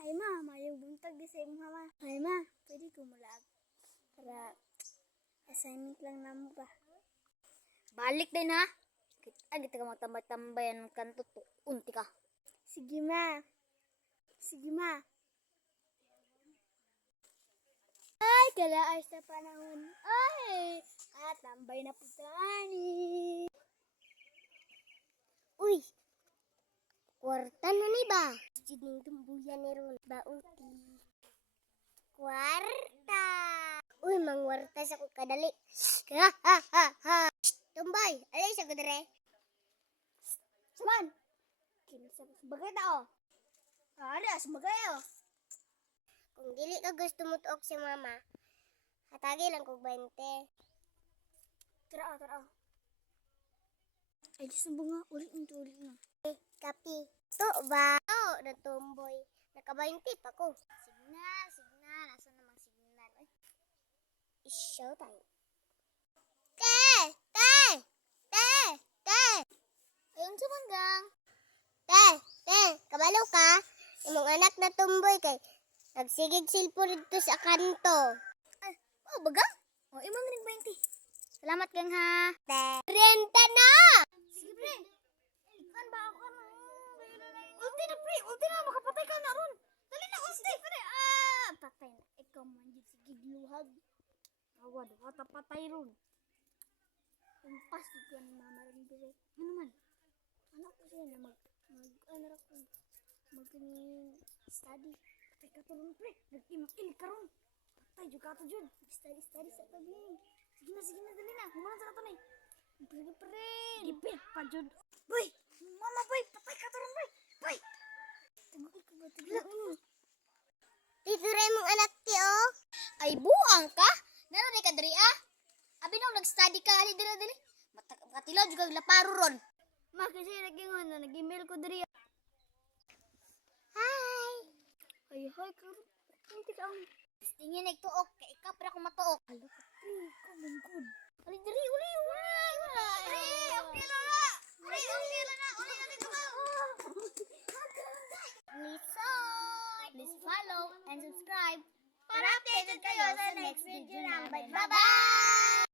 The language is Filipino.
Ay ma, mayong buntag di sa imong mama. Ay ma, pwede ko mulag. Para assignment lang namo ba. Balik din ha. Kita ka magtambay-tambayan ng kanto to. Unti ka. Sige ma. Sige ma. Ay, kalaay sa panahon. Ay, tambay na po tani. Uy! Kwarta na ni ba? Sining tumbuyan ni Ron. Bauti. Kwarta! Uy, mangwarta sa kadali. Ha ha ha ha! Tumbay! Alay sa kudere. Saman. Kinsa bagay tao. Ari as bagay oh. Kung dili ka gusto mo tuok si mama, hatagi lang kog 20. Tara. Ay, gusto nga. Ulit na. Kapi. To ba? Oo, na tomboy. Naka-20 pa ko. Signal. Asa namang signal? Ay. It's showtime. Te! Ayun sa manggang. Te! Kabalo ka? Imong anak na tomboy kay nagsigig silpo dito sa kanto. Ay, baga? Imong ring 20. Salamat gang ha. Te! Renta na! Sige pre. Kan ba ako na? Ulti na pre. Ulti na. Makapatay ka na ron. Dali na ulti pre. Patay na. Ikaw man yun. Sige gluhag. Awad. Wata patay ron. Umpas ko ni mama rin dire. Ano man? Anak ko siya na study. Patay ka to ron pre. Nag-il ka ron. Patay juga to dyan. Study sa tabi. Sige na, dali na. Humalan sa kato na eh. Sige pre. Gipit pa dyan. Boy! Mama boy! Patay ka to ron boy! Boy! Tigla. Tituray mong anak ti oh. Ay buang ka? Naroon ka diri ah? Abi nung nag-study ka ali diri. Makatilaw juga laparo ron. Ma kasi nag-email ko diri. Hi! Ay karon. Hindi ka ang tingin nagtuok kay ikaw para ko matuok. Alo ka pre, ikaw mangkod. Ali diri uli. Okay na na. Uli na dito ka. Please follow and subscribe para updated kayo sa next video namin. Bye-bye!